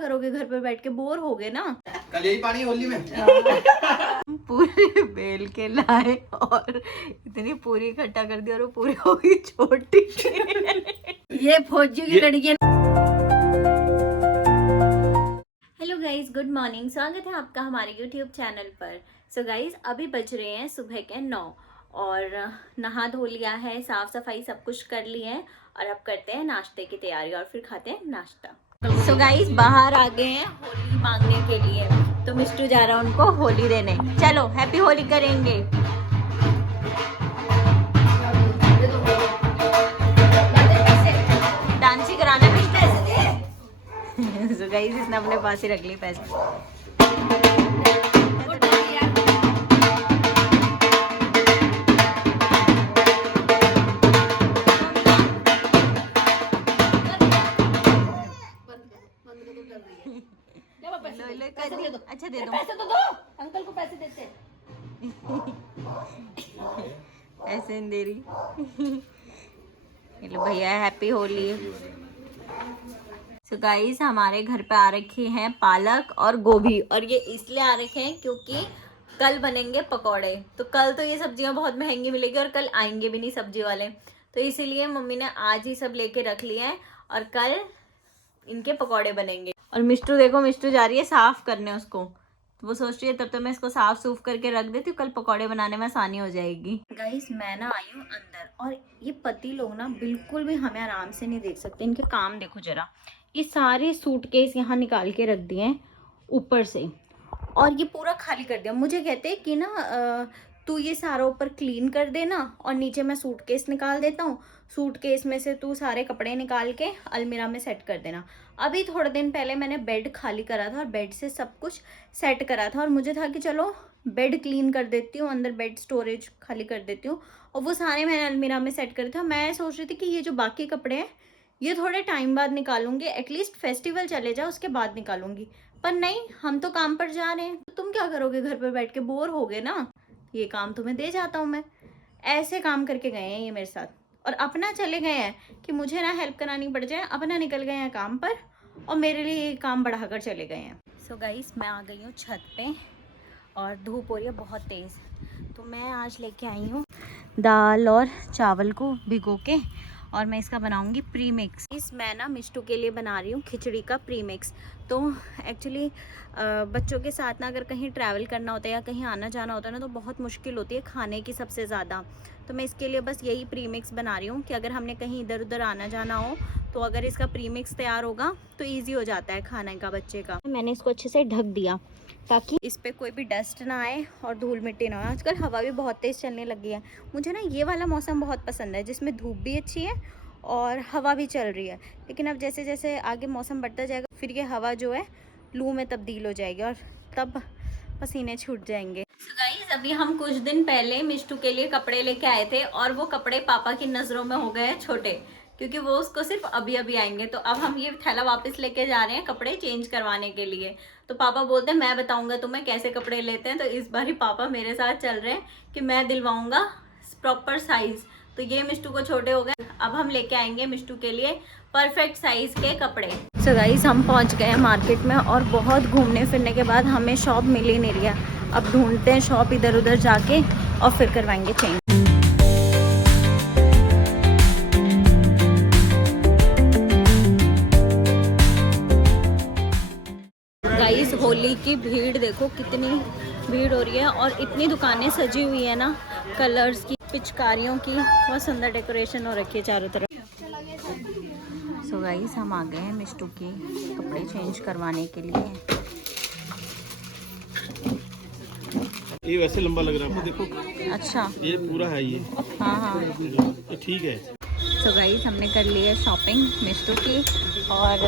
करोगे घर पे बैठ के, बोर हो गए ना। कल यही पानी होली में पूरी बेल के लाए और इतनी पूरी इकट्ठा कर दी और वो पूरी हो गई छोटी। ये फौजी की लड़की। Hello guys, good morning. स्वागत है आपका हमारे यूट्यूब चैनल पर। सो गाइज, अभी बज रहे हैं सुबह के 9 और नहा धो लिया है, साफ सफाई सब कुछ कर ली है और अब करते हैं नाश्ते की तैयारी और फिर खाते हैं नाश्ता। सो गाइज, बाहर आ गए हैं होली मांगने के लिए, तो मिस्टू जा रहा है उनको होली देने। चलो हैप्पी होली करेंगे। डांस ही कराना है। सो गाइज, इसने अपने पास ही रख ली पैसे। अच्छा दे दो, पैसे तो दो, अंकल को पैसे देते ऐसे नहीं दे रही। हेलो भैया, हैप्पी होली। सो गाइस, हमारे घर पे आ रखे हैं पालक और गोभी, और ये इसलिए आ रखे हैं क्योंकि कल बनेंगे पकौड़े। तो कल तो ये सब्जियां बहुत महंगी मिलेगी और कल आएंगे भी नहीं सब्जी वाले, तो इसीलिए मम्मी ने आज ही सब लेके रख लिए हैं और कल इनके पकौड़े बनेंगे। और मिस्टू देखो, मिस्टू जा रही है साफ करने उसको, तो वो सोच रही है तब तक मैं इसको साफ सूफ करके रख देती हूँ, कल पकौड़े बनाने में आसानी हो जाएगी। गाइस, मैं ना आई हूँ अंदर और ये पति लोग ना बिल्कुल भी हमें आराम से नहीं देख सकते। इनके काम देखो जरा, ये सारे सूटकेस यहाँ निकाल के रख दिए हैं ऊपर से और ये पूरा खाली कर दिया। मुझे कहते कि ना तू ये सारा ऊपर क्लीन कर देना और नीचे मैं सूटकेस निकाल देता हूँ, सूटकेस में से तू सारे कपड़े निकाल के अलमीरा में सेट कर देना। अभी थोड़े दिन पहले मैंने बेड खाली करा था और बेड से सब कुछ सेट करा था और मुझे था कि चलो बेड क्लीन कर देती हूँ, अंदर बेड स्टोरेज खाली कर देती हूँ, और वो सारे मैंने अलमीरा में सेट करे थे। मैं सोच रही थी कि ये जो बाकी कपड़े हैं ये थोड़े टाइम बाद निकालूंगी, एटलीस्ट फेस्टिवल चले जाओ उसके बाद निकालूंगी, पर नहीं, हम तो काम पर जा रहे हैं। तो तुम क्या करोगे घर पर बैठ के, बोर हो गए ना, ये काम तुम्हें दे जाता हूँ मैं। ऐसे काम करके गए हैं ये मेरे साथ, और अपना चले गए हैं कि मुझे ना हेल्प करानी पड़ जाए, अपना निकल गए हैं काम पर और मेरे लिए काम बढ़ाकर चले गए हैं। सो गाइस, मैं आ गई हूँ छत पे और धूप हो रही है बहुत तेज़, तो मैं आज लेके आई हूँ दाल और चावल को भिगो के, और मैं इसका बनाऊंगी प्री मिक्स। मैं ना मिष्टू के लिए बना रही हूँ खिचड़ी का प्री मिक्स। तो एक्चुअली बच्चों के साथ ना अगर कहीं ट्रैवल करना होता है या कहीं आना जाना होता है ना, तो बहुत मुश्किल होती है खाने की सबसे ज़्यादा। तो मैं इसके लिए बस यही प्री मिक्स बना रही हूँ कि अगर हमने कहीं इधर उधर आना जाना हो तो अगर इसका प्री मिक्स तैयार होगा तो ईजी हो जाता है खाने का बच्चे का। मैंने इसको अच्छे से ढक दिया ताकि इस पर कोई भी डस्ट ना आए और धूल मिट्टी ना आए। आजकल हवा भी बहुत तेज़ चलने लगी है। मुझे ना ये वाला मौसम बहुत पसंद है जिसमें धूप भी अच्छी है और हवा भी चल रही है, लेकिन अब जैसे जैसे आगे मौसम बढ़ता जाएगा फिर ये हवा जो है लू में तब्दील हो जाएगी और तब पसीने छूट जाएंगे। So guys, अभी हम कुछ दिन पहले मिष्टू के लिए कपड़े लेके आए थे और वो कपड़े पापा की नज़रों में हो गए हैं छोटे, क्योंकि वो उसको सिर्फ अभी अभी आएंगे। तो अब हम ये थैला वापस लेके जा रहे हैं कपड़े चेंज करवाने के लिए। तो पापा बोलते हैं मैं बताऊंगा तुम्हें कैसे कपड़े लेते हैं, तो इस बार ही पापा मेरे साथ चल रहे हैं कि मैं दिलवाऊंगा प्रॉपर साइज। तो ये मिष्टू को छोटे हो गए, अब हम लेके आएंगे मिष्टू के लिए परफेक्ट साइज के कपड़े। सो गाइस, हम पहुंच गए हैं मार्केट में और बहुत घूमने फिरने के बाद हमें शॉप मिल ही नहीं रही है। अब ढूंढते हैं शॉप इधर उधर जाके और फिर करवाएंगे चेंज। गाइस, होली की भीड़ देखो, कितनी भीड़ हो रही है और इतनी दुकानें सजी हुई है ना, कलर्स की, पिचकारियों की, बहुत सुंदर डेकोरेशन हो रखी है चारों तरफ। सो गाइस, हम आ गए हैं मिष्टू के कपड़े चेंज करवाने के लिए। ये वैसे लंबा लग रहा है आपको, देखो। अच्छा, ये पूरा है ये। हाँ हाँ, ये ठीक है। सो गाइस, हमने कर ली है शॉपिंग मिष्टू की और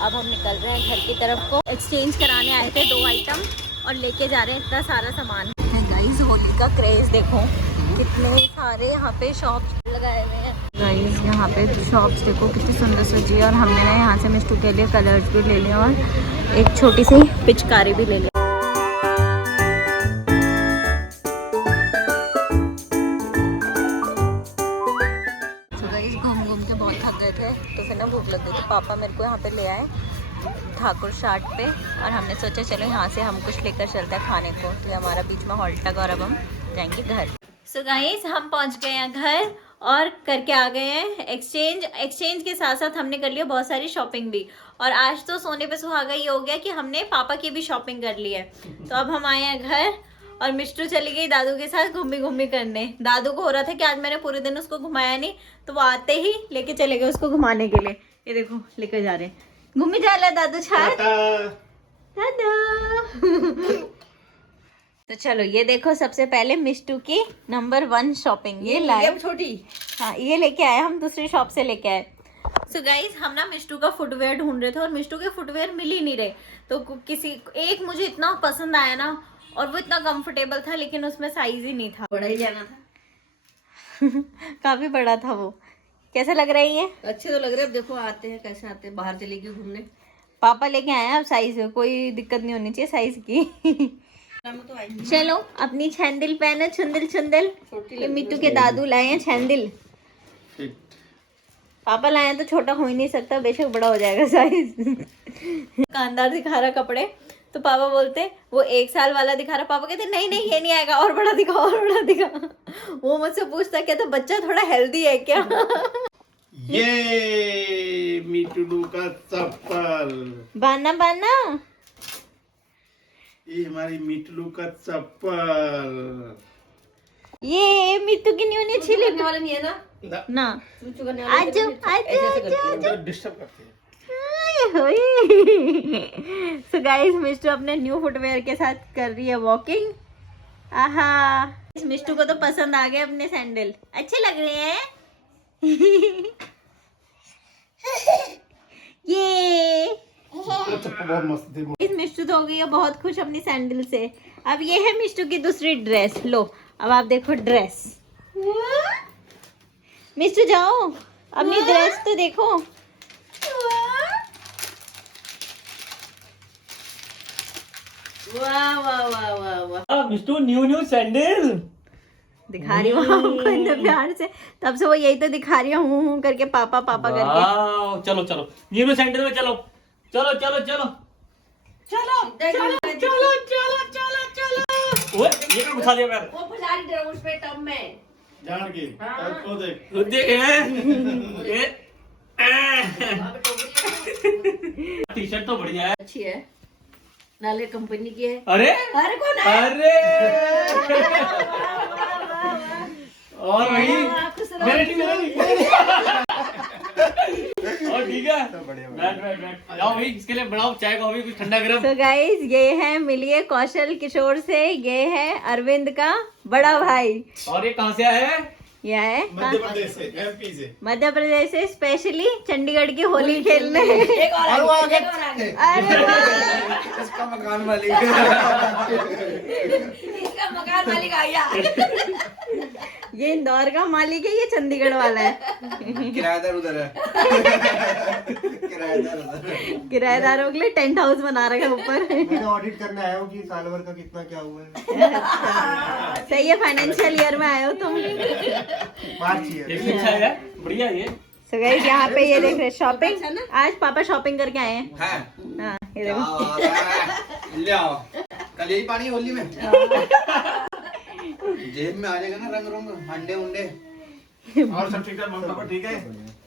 अब हम निकल रहे हैं घर की तरफ को। एक्सचेंज कराने आए थे 2 आइटम और लेके जा रहे हैं इतना सारा सामान। गाइस, होली का क्रेज देखो, कितने सारे यहाँ पे शॉप्स लगाए हुए हैं। गाइस, यहाँ पे शॉप्स देखो कितनी सुंदर सजी है और हमने ना यहाँ से मिष्टू के लिए कलर्स भी ले लिए और एक छोटी सी पिचकारी भी ले ली। तो गाइस, घूम घूम के बहुत थक गए थे तो फिर ना भूख लग गई, तो पापा मेरे को यहाँ पे ले आए ठाकुर शाट पे और हमने सोचा चलो यहाँ से हम कुछ लेकर चलते हैं खाने को। तो ये हमारा बीच में हॉल्ट लगा और अब हम जाएंगे घर। सो गाइस हम पहुँच गए हैं घर और करके आ गए हैं एक्सचेंज के साथ साथ हमने कर लिया बहुत सारी शॉपिंग भी। और आज तो सोने पे सुहागा ये हो गया कि हमने पापा की भी शॉपिंग कर ली है। तो अब हम आए हैं घर और मिष्टू चली गई दादू के साथ घूमी करने। दादू को हो रहा था कि आज मैंने पूरे दिन उसको घुमाया नहीं, तो वो आते ही लेके चले गए उसको घुमाने के लिए। ये देखो लेकर जा रहे हैं, घूमी जा रहा है दादू छाड़ दादू। तो चलो ये देखो सबसे पहले मिष्टू की नंबर 1 शॉपिंग ये लाए छोटी। हाँ ये लेके आए, हम दूसरी शॉप से लेके आए। सो गाइज हम ना मिष्टू का फुटवेयर ढूंढ रहे थे और मिष्टू के फुटवेयर मिल ही नहीं रहे। तो किसी एक मुझे इतना पसंद आया ना और वो इतना कंफर्टेबल था, लेकिन उसमें साइज ही नहीं था, बड़ा ही लेना था। काफी बड़ा था वो। कैसे लग रहा है ये? अच्छे तो लग रहे हैं। अब देखो आते हैं कैसे आते हैं, बाहर चलेगी घूमने। पापा लेके आए हैं, अब साइज में कोई दिक्कत नहीं होनी चाहिए साइज की। तो आएंगे। चलो अपनी छेंदिल पहनो, छुंदिल ये मिट्टू के दादू लाए हैं छेंदिल। पापा लाए हैं तो छोटा हो ही नहीं सकता, बेशक बड़ा हो जाएगा साइज। दुकानदार दिखा रहा कपड़े तो पापा बोलते वो 1 साल वाला दिखा रहा, पापा कहते नहीं ये नहीं आएगा, और बड़ा दिखा और बड़ा दिखा। वो मुझसे पूछता क्या तो बच्चा थोड़ा हेल्दी है क्या? ये मिट्टू का चप्पल, बाना ये हमारी मिट्टू का चप्पल। ये मिट्टू की न्यू न्यू छिली वाला नहीं है ना? ना आज डिस्टर्ब करते हैं। सो गाइस मिष्टू अपने न्यू फुटवेयर के साथ कर रही है वॉकिंग। आहा इस मिष्टू को तो पसंद आ गए अपने सैंडल, अच्छे लग रहे हैं। ये बहुत मस्त थी। इस मिष्टू तो हो गई है बहुत खुश अपनी सैंडल से। अब ये है मिष्टू की दूसरी ड्रेस। लो अब आप देखो ड्रेस। मिष्टू जाओ अपनी ड्रेस तो देखो। वाह वाह वाह वाह वाह। मिस्टू न्यू सैंडल दिखा रही हूँ आपको इतने प्यार से, तब से वो यही तो दिखा रही हूँ करके पापा करके। चलो न्यू सैंडल में चलो ओए ये भी उठा दिया पैर। वो फुला रही है उस पे टब में जान के को देख टी शर्ट तो बढ़िया है, अच्छी है, नाले कंपनी की है। अरे कौन है? अरे और भाई और ठीक है बैठ जाओ भाई, इसके लिए बनाओ चाय कॉफी कुछ ठंडा गरम। तो गाइस ये है मिलिए कौशल किशोर से, ये है अरविंद का बड़ा भाई। और ये कहाँ से आया है? यह है मध्य प्रदेश से, एमपी से। मध्य प्रदेश से स्पेशली चंडीगढ़ की होली खेलने। एक और आ गया। अरे वाह! इसका मकान मालिक इसका मकान मालिक आ गया। ये इंदौर का मालिक है, ये चंडीगढ़ वाला है। किराएदार उधर है। किराएदार उधर। किराएदारों के लिए टेंट हाउस बना रखा है ऊपर। मैं ऑडिट करने आया हूँ कि साल भर का कितना क्या हुआ है। सही है, फाइनेंशियल ईयर में आए हो तुम। मार्च ईयर। ये भी अच्छा है बढ़िया ये। So guys, यहाँ पे ये देख रहे शॉपिंग, आज पापा शॉपिंग करके आए हैं। हाँ ये देखो। ले आओ, कल यही पानी होली में जेब में आ जाएगा ना रंग अंडे उंडे। और सब ठीक है? मम्मी पापा ठीक है?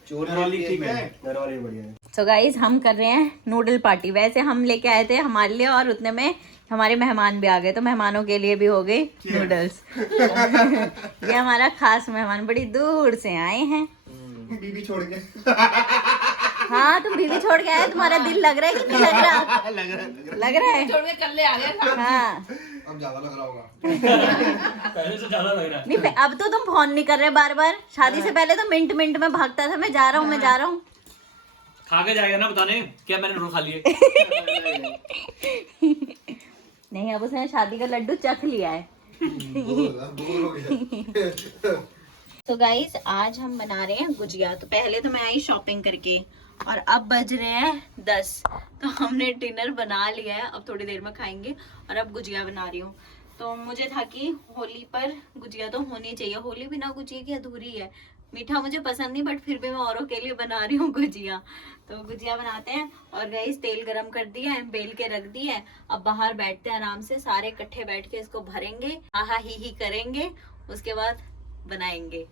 चोर वाली ठीक है? घर वाले बढ़िया है। So guys, हम कर रहे हैं नूडल पार्टी। वैसे हम लेके आए थे हमारे लिए और उतने में हमारे मेहमान भी आ गए, तो मेहमानों के लिए भी हो गई नूडल्स। ये हमारा खास मेहमान बड़ी दूर से आए हैं। बीबी छोड़ के। हाँ तुम बीवी छोड़ के आए, तुम्हारा दिल लग रहा है कि नहीं लग रहा? लग रहा है। छोड़ के कल ले आ गया। हाँ अब ज्यादा लग रहा होगा। पहले से ज्यादा लग रहा है। नहीं अब तो तुम फोन नहीं कर रहे बार बार। शादी से पहले तो मिनट में भागता था, मैं जा रहा हूँ। खा के जाएगा ना बताने क्या मैंने रोल खा लिए। नहीं अब उसने शादी का लड्डू चख लिया है। बोल हो गया। तो गाइस आज हम बना रहे हैं गुजिया। तो पहले तो मैं आई शॉपिंग करके और अब बज रहे हैं 10। तो हमने डिनर बना लिया है, अब थोड़ी देर में खाएंगे और अब गुजिया बना रही हूँ। तो मुझे था कि होली पर गुजिया तो होनी चाहिए, होली बिना गुजिया की अधूरी है। मीठा मुझे पसंद नहीं, बट फिर भी मैं औरों के लिए बना रही हूँ गुजिया। तो गुजिया बनाते हैं। और गाइस तेल गरम कर दिया है, बेल के रख दिया है। अब बाहर बैठते हैं आराम से, सारे इकट्ठे बैठ के इसको भरेंगे, आहा ही करेंगे, उसके बाद बनाएंगे।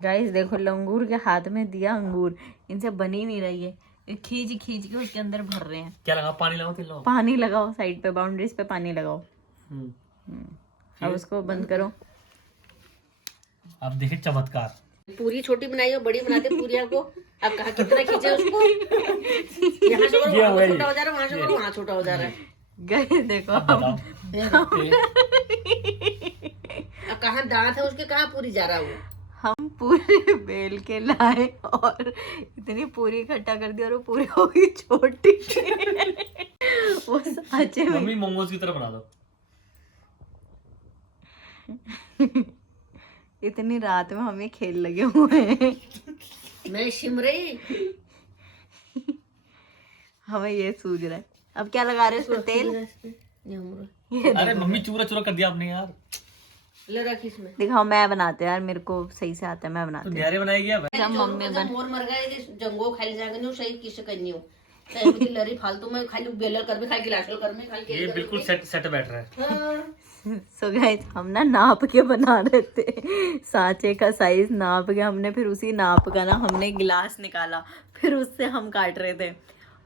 गाइस देखो लंगूर के हाथ में दिया अंगूर, इनसे बनी नहीं रही है, खींच खींच के उसके अंदर भर रहे हैं। क्या लगा? पानी लगाओ, तेल लगाओ। पानी लगाओ साइड पे, बाउंड्रीज पे पानी लगाओ। अब उसको बंद करो। अब देखिए चमत्कार। पूरी छोटी बनाई हो, बड़ी बनाते पूरिया को। अब कहा कितना खींचे उसको, यहाँ से करो वहाँ छोटा हो जा रहा है, वहाँ से करो वहाँ छोटा हो जा रहा है। गए देखो अब बताओ। अब कहाँ दांत है उसके, कहाँ पूरी जा रहा है वो। हम पूरे बेल के लाए और इतनी पूरी इकट्ठा कर दी और वो पूरी हो गई छोटी। वो साचे में मम्मी मोमोज की तरह बना दो। इतनी रात में हमें खेल लगे हुए हैं। मैं शिमरे, हमें ये सूझ रहा है। अब क्या लगा रहे हो इसमें? तेल। अरे मम्मी चूरा चूरा कर दिया आपने यार। ले रख इसमें। दिखाओ, मैं बनाते यार, मेरे को सही से आता है, मैं तो बनाती हूँ। न्यारे बनाएगी अब। जब मम्मी बन मोर मर गए जंगो खाली जागे नहीं सही किस करनी हो तो लरी फालतू में खाली बेलर कर में खाली गिलासो कर में खाली ये बिल्कुल सेट बैठ रहा है। सो गाइस हम ना नाप के बना रहे थे, सांचे का साइज नाप के हमने, फिर उसी नाप का ना हमने गिलास निकाला, फिर उससे हम काट रहे थे।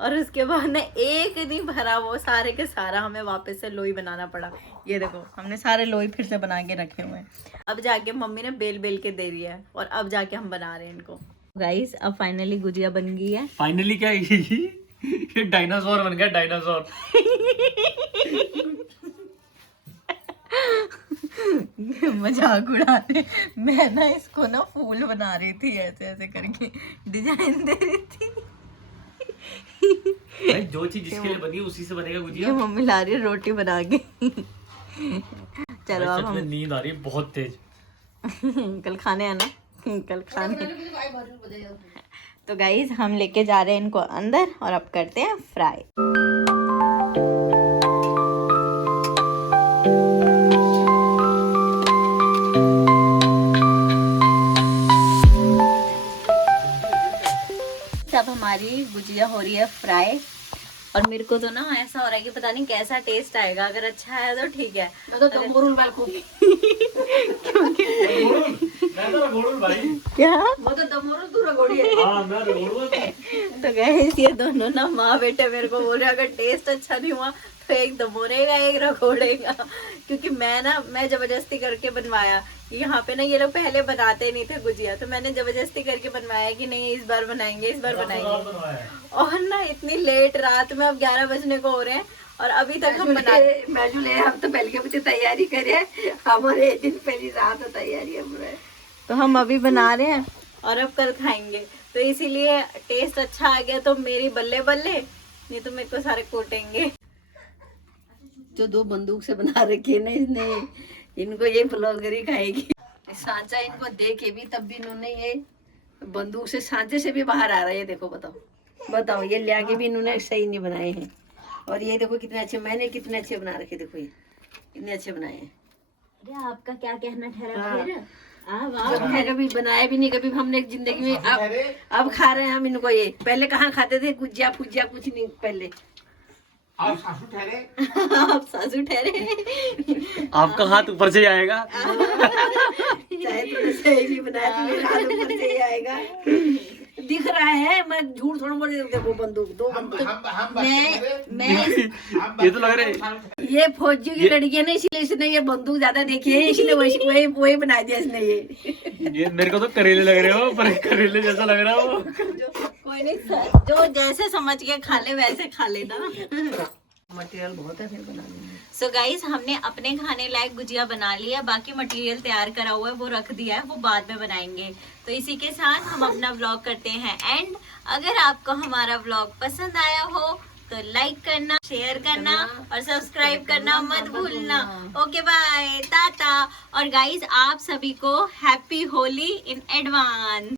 और उसके बाद ना एक नहीं भरा, वो सारे के सारा हमें वापस से लोई बनाना पड़ा। ये देखो हमने सारे लोई फिर से बना के रखे हुए हैं। अब जाके मम्मी ने बेल बेल के दे दिया है और अब जाके हम बना रहे हैं इनको। गाइस अब फाइनली गुजिया बन गई है। फाइनली क्या ये डायनासोर बन गया, डायनासोर। मजाक उड़ाने, मैं ना इसको ना फूल बना रही थी, ऐसे ऐसे करके डिजाइन दे रही थी। भाई जो चीज जिसके लिए बनी उसी से बनेगा ये गुजिया। मम्मी ला रही है रोटी बना के। चलो अब हम नींद आ रही है बहुत तेज। कल खाने आना, कल खाने। तो गाइज हम लेके जा रहे हैं इनको अंदर और अब करते हैं फ्राई। अब हमारी गुजिया हो रही है फ्राई और मेरे को तो ना ऐसा हो रहा है कि पता नहीं कैसा टेस्ट आएगा। अगर अच्छा आया तो ठीक है। क्या वो तो दमोरू तू रगोड़ी है। तो गाइस ये दोनों ना माँ बेटे मेरे को बोल रहे अगर टेस्ट अच्छा नहीं हुआ तो एक दमोरेगा एक रगोड़ेगा, क्योंकि मैं जबरदस्ती करके बनवाया। यहाँ पे ना ये लोग पहले बनाते नहीं थे गुजिया, तो मैंने जबरदस्ती करके बनवाया कि नहीं इस बार बनाएंगे, इस बार बनाएंगे। और ना इतनी लेट रात में अब 11 बजने को हो रहे हैं और अभी तक हम बना हम तो पहले के तैयारी करे, हमारे एक दिन पहली रात तैयारी हमारे। तो हम अभी बना रहे हैं और अब कल खाएंगे, तो इसीलिए टेस्ट अच्छा आ गया तो मेरी बल्ले बल्ले, नहीं तो मेरे को सारे कोटेंगे। जो 2 बंदूक से बना रखे ना इसने, इनको ये ब्लॉगरी खाएगी। सांचा इनको देखे भी तब भी इन्होंने ये बंदूक से सांचे से भी बाहर आ रहा है। ये देखो बताओ ये ले आके भी इन्होंने सही नहीं बनाए हैं। और ये देखो कितने अच्छे, मैंने कितने अच्छे बना रखे, देखो ये कितने अच्छे बनाए हैं। अरे आपका क्या कहना ठहरा फिर हमने कभी बनाया भी नहीं, कभी हमने जिंदगी में। अब खा रहे हैं हम इनको। ये पहले कहाँ खाते थे गुजिया फुजिया, कुछ नहीं पहले। आप सासू ठहरे। आप सासू ठहरे। आपका हाथ ऊपर से आएगा। चाहे तो सही भी बनाया तो मेरा हाथ ऊपर से ही आएगा। दिख रहा है, मैं झूठ थोड़ा बोल। देखो बंदूक, 2 बंदूक। मैं ये तो लग रहा है ये फौजी की लड़की है ना, इसलिए इसने ये बंदूक ज्यादा देखी है, इसलिए वही बना दिया इसने। ये मेरे को तो करेले लग रहे हो, पर करेले जैसा लग रहा हो। कोई नहीं सर, जो जैसे समझ के खा ले वैसे खा लेना। मटेरियल बहुत है फिर बनाने में। सो गाइस हमने अपने खाने लायक गुजिया बना लिया, बाकी मटेरियल तैयार करा हुआ है वो रख दिया है, वो बाद में बनाएंगे। तो इसी के साथ हम अपना व्लॉग करते हैं एंड। अगर आपको हमारा व्लॉग पसंद आया हो तो लाइक करना, शेयर करना और सब्सक्राइब करना मत भूलना। Okay bye, tata. और गाइस आप सभी को हैप्पी होली इन एडवांस।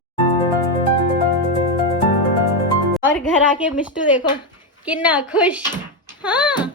और घर आके मिष्टू देखो कितना खुश। हाँ